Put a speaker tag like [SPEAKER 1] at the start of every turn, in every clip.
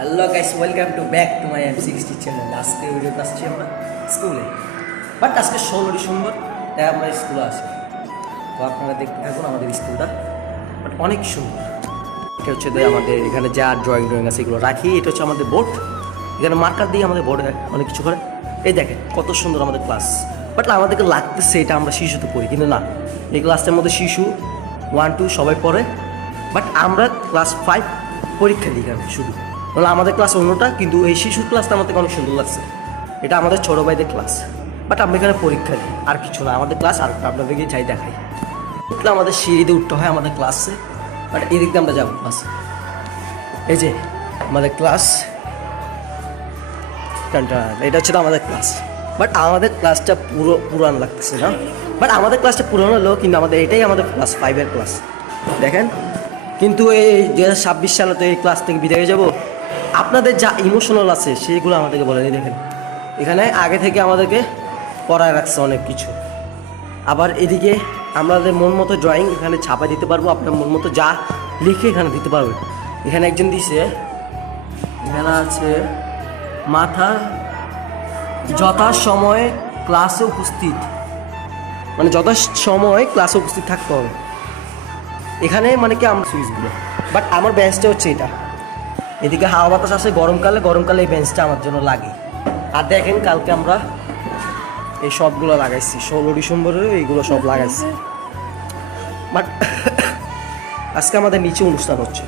[SPEAKER 1] Hello guys welcome to back to my M sixty channel আজকে video আসছি আমরা স্কুলে বাট আজকে ষোলো ডিসেম্বর, তাই আমরা স্কুলে আসি তো আপনারা দেখতে থাকুন আমাদের স্কুলটা বাট অনেক সুন্দর। এটা হচ্ছে আমাদের এখানে যা ড্রয়িং ড্রয়িং আছে এগুলো রাখি, এটা হচ্ছে আমাদের বোর্ড এখানে মার্কার দিয়ে আমাদের বোর্ডে অনেক কিছু করে। এই দেখেন, কত সুন্দর আমাদের ক্লাস বাট আমাদেরকে লাগতেছে এটা আমরা শিশুতে পড়ি, কিন্তু না। এই ক্লাসটার মধ্যে শিশু ওয়ান টু সবাই পড়ে। বাট আমরা ক্লাস ফাইভ পরীক্ষা দিই শুধু। তাহলে আমাদের ক্লাস অন্যটা, কিন্তু এই শিশুর ক্লাসটা আমাদের অনেক সুন্দর লাগছে। এটা আমাদের ছোটো ভাইদের ক্লাস বাট আমরা এখানে পরীক্ষা দিই আর কিছু না। আমাদের ক্লাস আর আপনাদেরকে যাই দেখাই। উঠলে আমাদের সিঁড়িতে উঠতে হয় আমাদের ক্লাসে বাট এদিক দিয়ে আমরা যাব, বাস। এই যে, আমাদের ক্লাস এটা হচ্ছে আমাদের ক্লাস বাট আমাদের ক্লাসটা পুরো পুরান লাগতেছে, না? বাট আমাদের ক্লাসটা পুরনো হলেও কিন্তু আমাদের এটাই আমাদের ক্লাস ফাইভের ক্লাস দেখেন? কিন্তু এই দু হাজার ছাব্বিশ সালে তো এই ক্লাস থেকে বিদায় যাব। আপনাদের যা ইমোশনাল আছে, সেগুলো আমাদেরকে বলেনি দেখেন। এখানে আগে থেকে আমাদেরকে পড়ায় রাখছে অনেক কিছু। আবার এদিকে আমাদের মন মতো ড্রয়িং এখানে ছাপা দিতে পারব, আপনার মন মতো যা লিখে এখানে দিতে পারবেন। এখানে একজন দিছে, এখানে আছে, মাথা যথা সময়ে ক্লাসে উপস্থিত। মানে যথা সময় ক্লাসে উপস্থিত থাকতে হবে। এখানে মানে কি, আমার সুইচগুলো বাট আমার বেঞ্চটা হচ্ছে এটা। এদিকে হাওয়া বাতাস আসে গরমকালে গরমকালে এই বেঞ্চটা আমার জন্য লাগে। আর দেখেন, কালকে আমরা এই সবগুলো লাগাইছি, ষোলো ডিসেম্বরে এইগুলো সব লাগাইছি। বাট আজকে আমাদের নিচে অনুষ্ঠান হচ্ছে।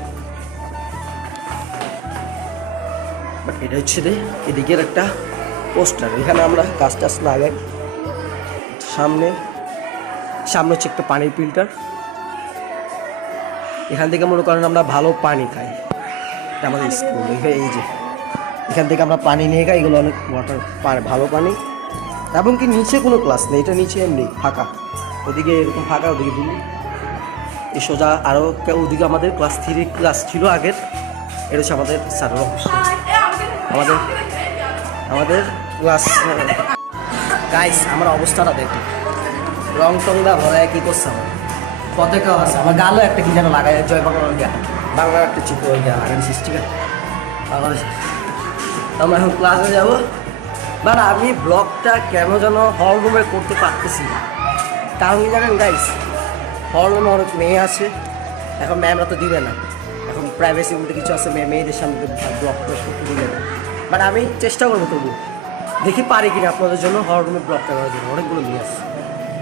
[SPEAKER 1] বাট এটা হচ্ছে যে এদিকের একটা পোস্টার, এখানে আমরা গাছ টাছ লাগাই। সামনে সামনে হচ্ছে একটা পানির ফিল্টার। এখান থেকে মনে করেন আমরা ভালো পানি খাই। এটা আমাদের স্কুল এই যে, এখান থেকে আমরা পানি নিয়ে খাই, এগুলো অনেক ওয়াটার ভালো পানি। এবং কি নিচে কোনো ক্লাস নেই, এটা নিচে এমনি, ফাঁকা। ওদিকে এরকম ফাঁকা, ওদিকে দিন এই সোজা আরও ওদিকে আমাদের ক্লাস থ্রি ক্লাস ছিল আগের। এটা হচ্ছে আমাদের স্যার আমাদের আমাদের ক্লাস গাইস আমার অবস্থাটা দেখুন রং টং দা ভরায় কি করছে আমার। পতাকাও আছে। আমার গালও একটা কি যেন লাগাই জয় বাংলা গিয়া বাংলার একটা চিত্র গিয়া লাগাই দিচ্ছিস ঠিক আমরা এখন ক্লাসে যাব। বাট আমি ব্লগটা কেন যেন হল রুমে করতে পারতেছি না? কারণ কি জানেন গাইস হল রুমে অনেক মেয়ে আছে। এখন ম্যামরা তো দিবে না। এখন প্রাইভেসি বলতে কিছু আছে, মেয়ে মেয়েদের সামনে ব্লগ করতে দিবে না। বাট আমি চেষ্টা করব তবু। দেখি পারি কিনা আপনাদের জন্য হল রুমে ব্লগটা করার জন্য। অনেকগুলো আছে।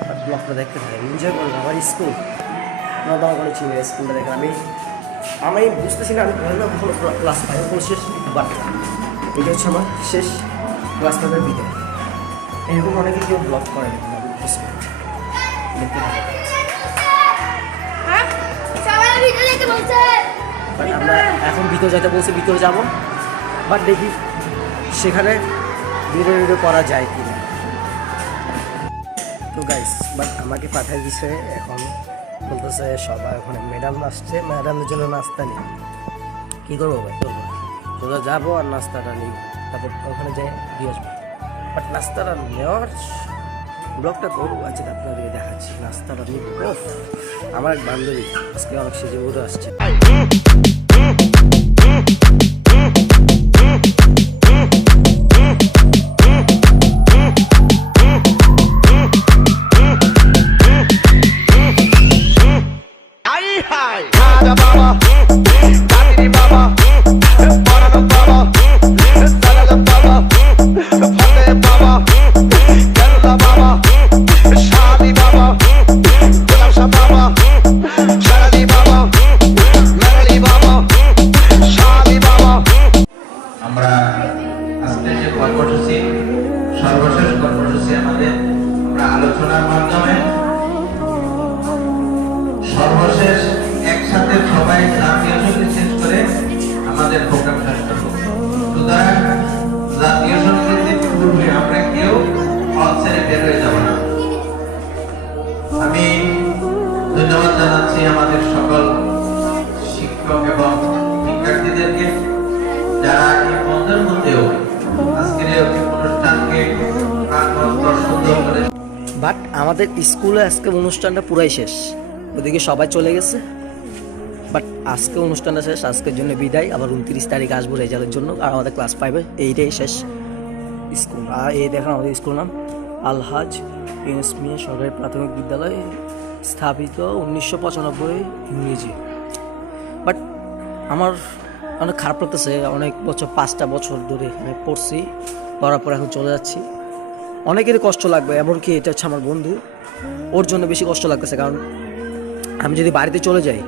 [SPEAKER 1] বাট ব্লগটা দেখতে থাকি এনজয় করব আমার স্কুল নর্দমা করে চিনি স্কুলটা দেখেন আমি আমি বুঝতেছি না আমি ভালো ক্লাস ফাইভ কোনো শেষ বাট এটা হচ্ছে আমার শেষ ক্লাস ফাইভের বিদায়। এরকম অনেকে কেউ ব্লগ করে না আমি দেখতে
[SPEAKER 2] হ্যাঁ?
[SPEAKER 1] বাট আমরা এখন ভিতরে যেতে বলছি ভিতরে যাব। বাট দেখি সেখানে ভিডিও ভিডিও করা যায় কি না তো গাইস বাট আমাকে পাঠাই দিছে এখন বলতেছে, সবাই ওখানে ম্যাডাম নাচছে ম্যাডামের জন্য নাস্তা নেই কী করব ভাই? করব তোরা যাব আর নাস্তাটা নিই তারপর ওখানে যাই, দিয়ে আসব। বাট নাস্তাটা নেওয়ার ব্লগটা করব আজকে আপনাদেরকে দেখাচ্ছি। নাস্তাটা নিব। আমার এক বান্ধবী, আজকে অনেক সেজে উঠে আসছে। বাট আমাদের স্কুলে আজকে অনুষ্ঠানটা পুরাই শেষ। ওদিকে সবাই চলে গেছে। বাট আজকে অনুষ্ঠানটা শেষ, আজকের জন্য বিদায়। আবার উনত্রিশ তারিখ আসব রেজাল্টের জন্য। আর আমাদের ক্লাস ফাইভে এইটাই শেষ। স্কুল, আর এই দেখেন আমাদের স্কুল নাম। আলহাজ মিয়া সরকারি প্রাথমিক বিদ্যালয়, স্থাপিত উনিশশো পঁচানব্বই ইংরেজি। বাট আমার অনেক খারাপ লাগতেছে। অনেক বছর, পাঁচটা বছর ধরে এখানে পড়ছি। পড়ার পর এখন চলে যাচ্ছি। অনেকেরই কষ্ট লাগবে, এমনকি এটা হচ্ছে আমার বন্ধু। ওর জন্য বেশি কষ্ট লাগতেছে, কারণ আমি যদি বাড়িতে চলে যাই,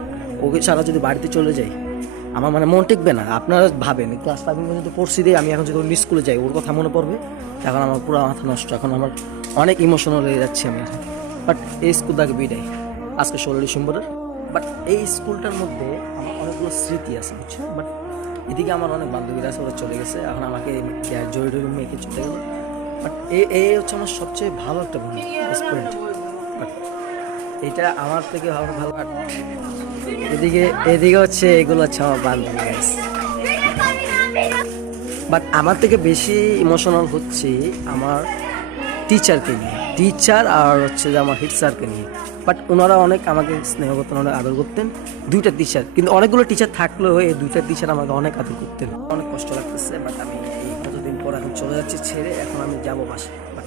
[SPEAKER 1] ওকে ছাড়া যদি বাড়িতে চলে যাই, আমার মানে মন টিকবে না। আপনারা ভাবেন ক্লাস ফাইভ পর্যন্ত পড়ছি দিয়ে আমি এখন যদি অন্য স্কুলে যাই, ওর কথা মনে পড়বে? এখন আমার পুরো মাথা নষ্ট, এখন আমার অনেক ইমোশনাল হয়ে যাচ্ছে আমি। বাট এই স্কুলটাকে বিদায়। আজকে ষোলো ডিসেম্বরের বাট এই স্কুলটার মধ্যে আমার অনেকগুলো স্মৃতি আছে বুঝছ বাট এদিকে আমার অনেক বান্ধবীরা আছে, ওরা চলে গেছে। এখন আমাকে জড়ি মেয়েকে চলে গেল। বাট এ হচ্ছে আমার সবচেয়ে ভালো একটা বন্ধু স্টুডেন্ট বাট এটা আমার থেকে ভালো ভালো এদিকে এদিকে হচ্ছে এগুলো হচ্ছে আমার বান্ধবী বাট আমার থেকে বেশি ইমোশনাল হচ্ছে আমার টিচারকে নিয়ে। টিচার আর হচ্ছে যে আমার হেড স্যারকে নিয়ে। বাট ওনারা অনেক আমাকে স্নেহ করতেন, অনেক আদর করতেন। দুইটা টিচার কিন্তু অনেকগুলো টিচার থাকলেও এই দুইটা টিচার আমাকে অনেক আদর করতেন। অনেক কষ্ট লাগতেছে, বাট আমি এই কতদিন পর এখন চলে যাচ্ছি ছেড়ে এখন আমি যাব বাসে বাট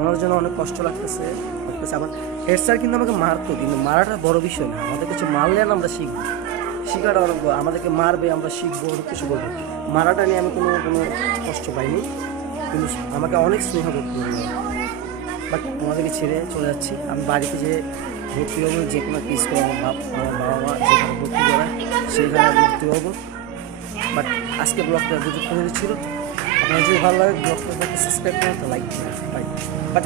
[SPEAKER 1] ওনার জন্য অনেক কষ্ট লাগতেছে। লাগতেছে আমার হেড স্যার কিন্তু আমাকে মারতো, কিন্তু মারাটা বড় বিষয় না। আমাদের কিছু মারলে না আমরা শিখব। শিখাটা অনেক। আমাদেরকে মারবে, আমরা শিখব, অনেক কিছু বলব। মারাটা নিয়ে আমি কোনো কোনো কষ্ট পাইনি। কিন্তু আমাকে অনেক স্নেহ করতো বাট আমাদেরকে ছেড়ে চলে যাচ্ছি। আমি বাড়িতে যে ভর্তি হব, যে কোনো একটা স্কুল আমার বাপ, আমার বাবা মা যেখানে ভর্তি করায় সেইখানে ভর্তি হব। বাট আজকে ব্লগটা দুটো ছিল। আপনার যদি ভালো লাগে ব্লগটা সাবস্ক্রাইব করেন তো লাইক করবেন বাই বাট